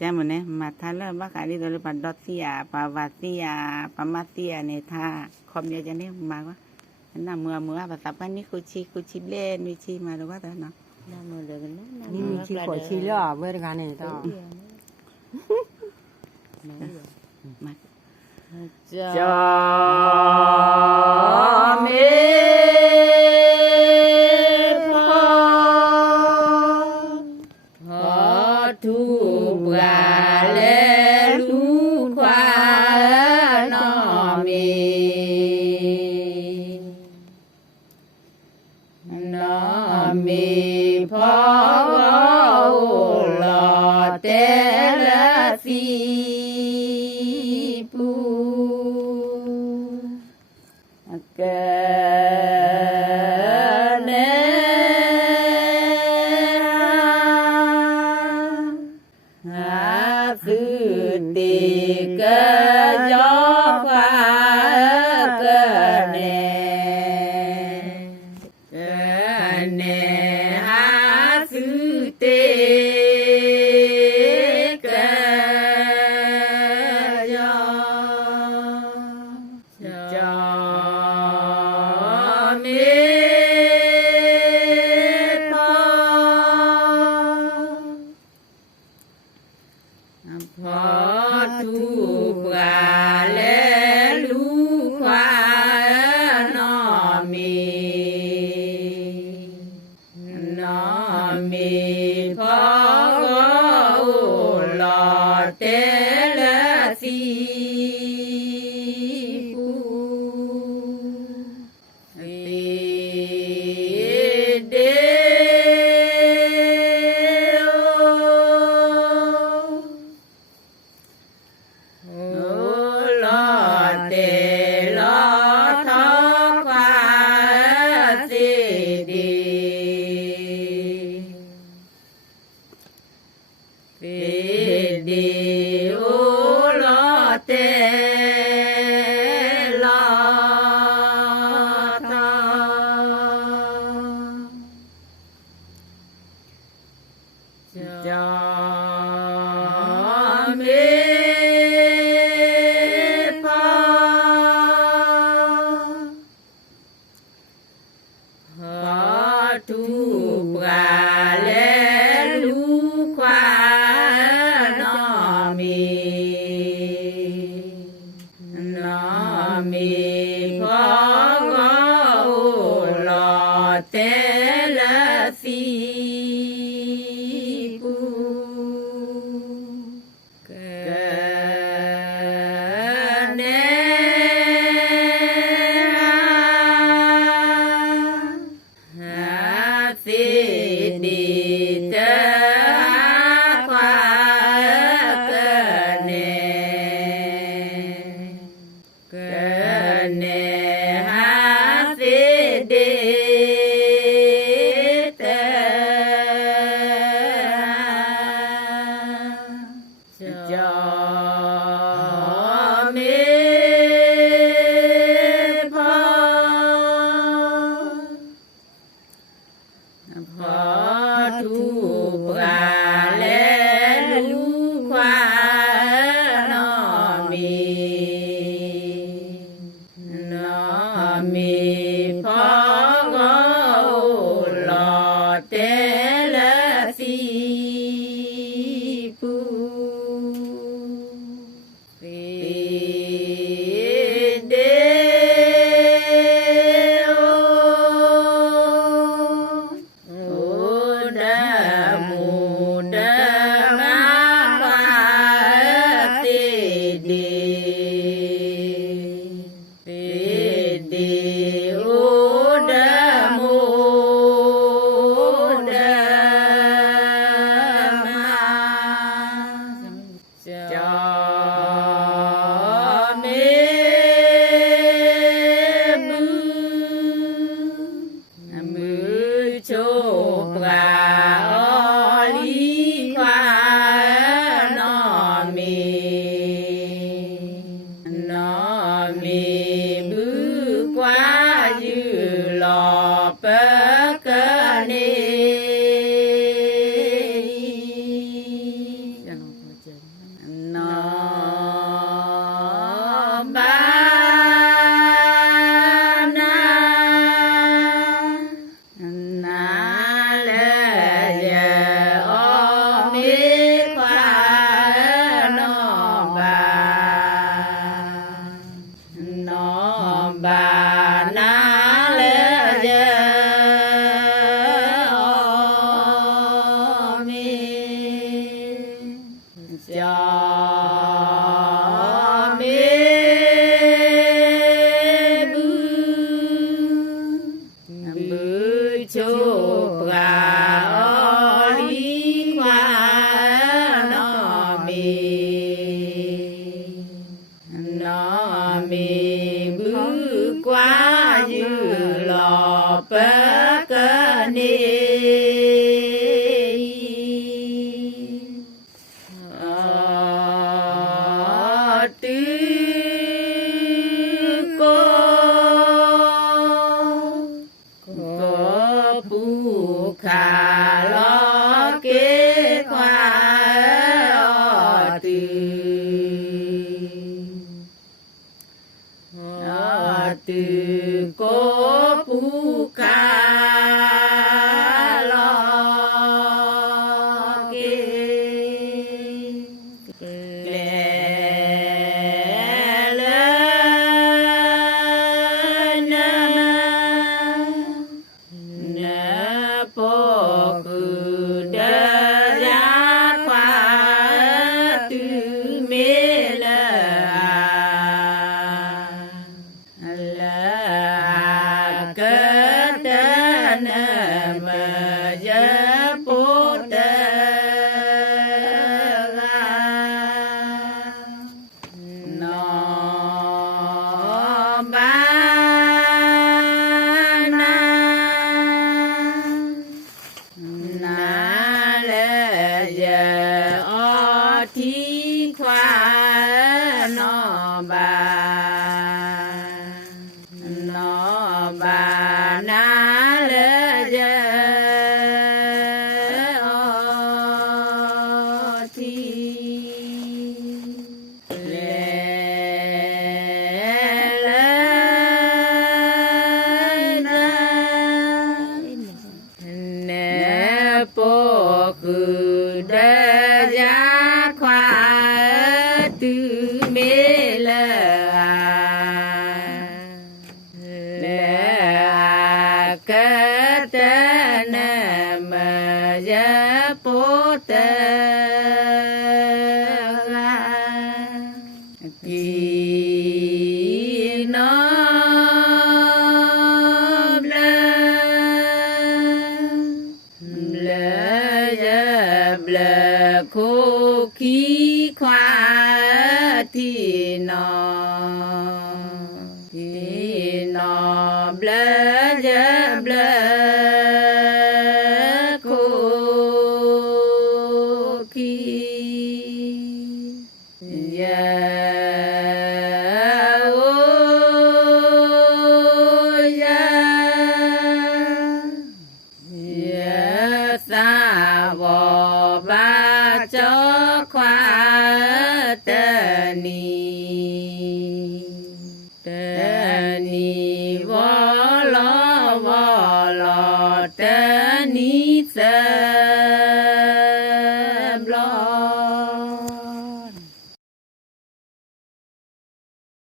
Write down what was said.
Jamone mathala bakali dole padotia pavatia pamatia ne tha khomnya jane magwa na mưa và tập ni kuchi lên kuchi mà đâu có thể nào ni chi ko chi lo ve ga ne to mặt cho mê thu gà lê lu khoa nó mi phó lò té la phi pu mi จอเมบือโชปกาอลีควานอเมนอเมบือกว่ายือหลอเปกเนตือโกผู้ขาลอเกควาตือตือโกผู้ขาลอเกแลเลนะนะปอคือเดยาควาตือเมลาละเกตนะมะยะปุตะนอบานานาเลยะอทิควานอบานอบานาเลยะอทิเลนะเนปอคือเดยาควาตือเมลาเลกตนะมะยะปุตะกีนอบเลยะเบลโคคีควาที่นอเบลยะเบลโคคียะโอยะยะสาวบาจอควาตะนีตะนีวอลอวอลอตะนีเสบลอ